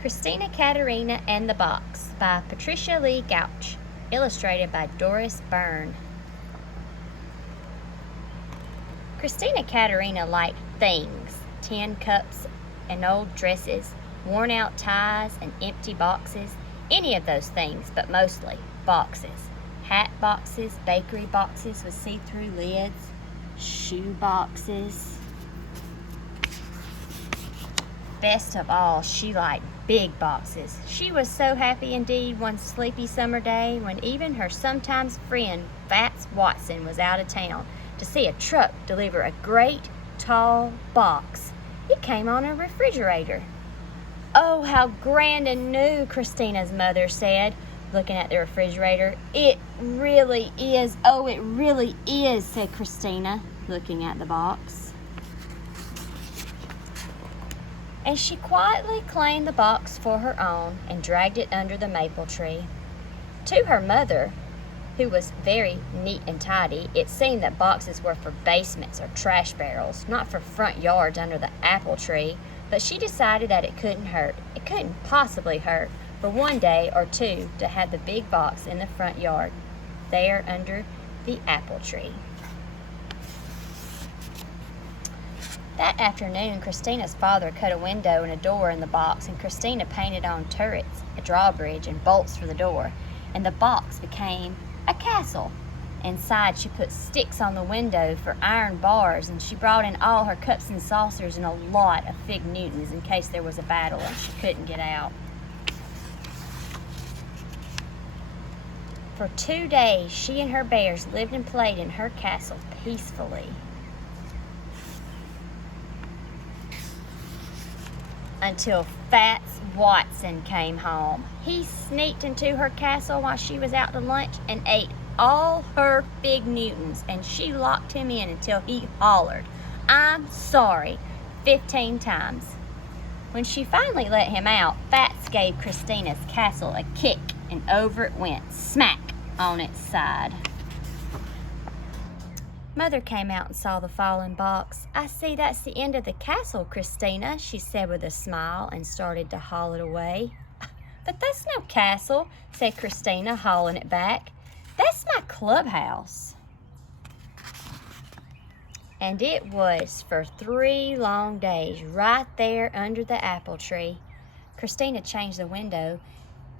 Christina, Katerina, and the Box by Patricia Gauch, illustrated by Doris Byrne. Christina Katerina liked things, tin cups and old dresses, worn out ties and empty boxes, any of those things, but mostly boxes. Hat boxes, bakery boxes with see-through lids, shoe boxes. Best of all, she liked big boxes. She was so happy indeed one sleepy summer day when even her sometimes friend Fats Watson was out of town to see a truck deliver a great tall box. It came on a refrigerator. "Oh, how grand and new," Christina's mother said, looking at the refrigerator. "It really is. Oh, it really is," said Christina, looking at the box. And she quietly claimed the box for her own and dragged it under the maple tree. To her mother, who was very neat and tidy, it seemed that boxes were for basements or trash barrels, not for front yards under the apple tree, but she decided that it couldn't hurt. It couldn't possibly hurt for one day or two to have the big box in the front yard, there under the apple tree. That afternoon, Christina's father cut a window and a door in the box, and Christina painted on turrets, a drawbridge, and bolts for the door, and the box became a castle. Inside, she put sticks on the window for iron bars, and she brought in all her cups and saucers and a lot of fig Newtons in case there was a battle and she couldn't get out. For 2 days, she and her bears lived and played in her castle peacefully. Until Fats Watson came home. He sneaked into her castle while she was out to lunch and ate all her fig Newtons, and she locked him in until he hollered, "I'm sorry," 15 times. When she finally let him out, Fats gave Christina's castle a kick, and over it went, smack on its side. Mother came out and saw the fallen box. "I see that's the end of the castle, Christina," she said with a smile and started to haul it away. "But that's no castle," said Christina, hauling it back. "That's my clubhouse." And it was for 3 long days, right there under the apple tree. Christina changed the window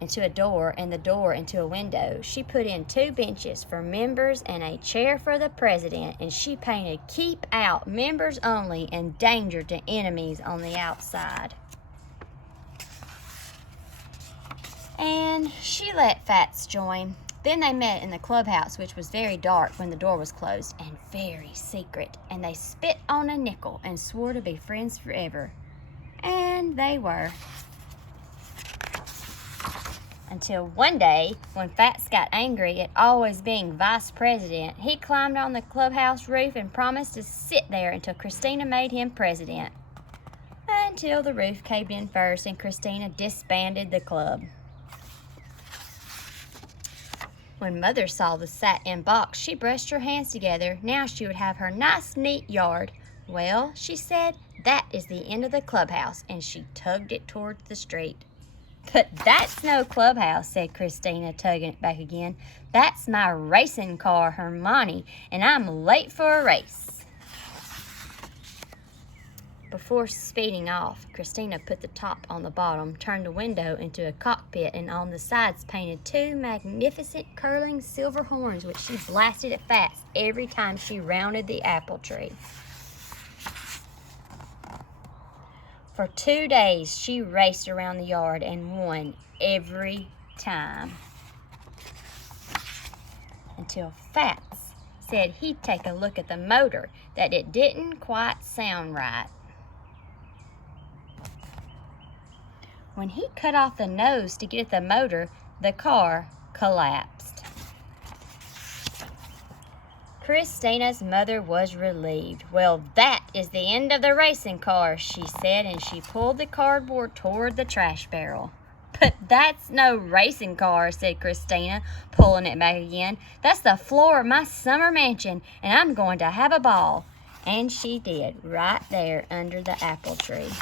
into a door and the door into a window. She put in 2 benches for members and a chair for the president, and she painted "Keep Out, Members Only," and "Danger to Enemies" on the outside. And she let Fats join. Then they met in the clubhouse, which was very dark when the door was closed and very secret, and they spit on a nickel and swore to be friends forever. And they were. Until one day, when Fats got angry at always being vice president, he climbed on the clubhouse roof and promised to sit there until Christina made him president. Until the roof caved in first and Christina disbanded the club. When Mother saw the satin box, she brushed her hands together. Now she would have her nice, neat yard. "Well," she said, "that is the end of the clubhouse," and she tugged it towards the street. "But that's no clubhouse," said Christina, tugging it back again. "That's my racing car, Hermione, and I'm late for a race." Before speeding off, Christina put the top on the bottom, turned the window into a cockpit, and on the sides painted 2 magnificent curling silver horns, which she blasted at Fats every time she rounded the apple tree. For 2 days, she raced around the yard and won every time. Until Fats said he'd take a look at the motor, that it didn't quite sound right. When he cut off the nose to get at the motor, the car collapsed. Christina's mother was relieved. "Well, that is the end of the racing car," she said, and she pulled the cardboard toward the trash barrel. "But that's no racing car," said Christina, pulling it back again. "That's the floor of my summer mansion, and I'm going to have a ball." And she did, right there under the apple tree.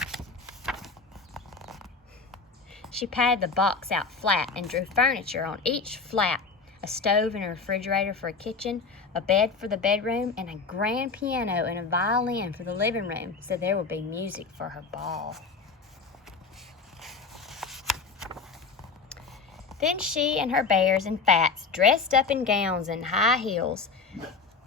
She patted the box out flat and drew furniture on each flap. A stove and a refrigerator for a kitchen, a bed for the bedroom, and a grand piano and a violin for the living room, so there would be music for her ball. Then she and her bears and Fats dressed up in gowns and high heels,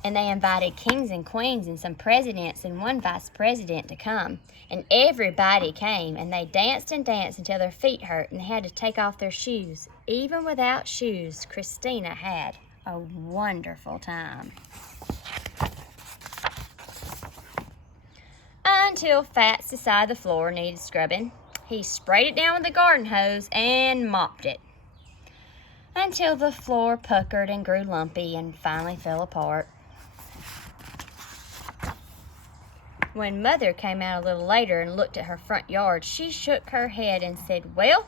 and they invited kings and queens and some presidents and one vice president to come. And everybody came, and they danced and danced until their feet hurt and they had to take off their shoes. Even without shoes, Christina had a wonderful time. Until Fats decided the floor needed scrubbing. He sprayed it down with the garden hose and mopped it until the floor puckered and grew lumpy and finally fell apart. When Mother came out a little later and looked at her front yard, she shook her head and said, "Well,"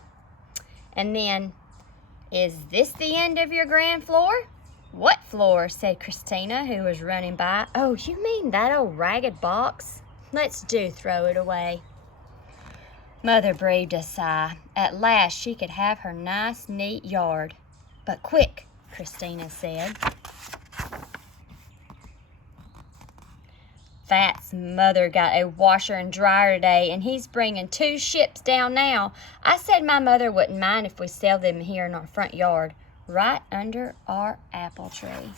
and then, "Is this the end of your grand floor?" "What floor?" said Christina, who was running by. "Oh, you mean that old ragged box? Let's do throw it away." Mother breathed a sigh. At last she could have her nice, neat yard. "But quick," Christina said. Fat's mother got a washer and dryer today, and he's bringing 2 ships down now. I said my mother wouldn't mind if we sell them here in our front yard, right under our apple tree.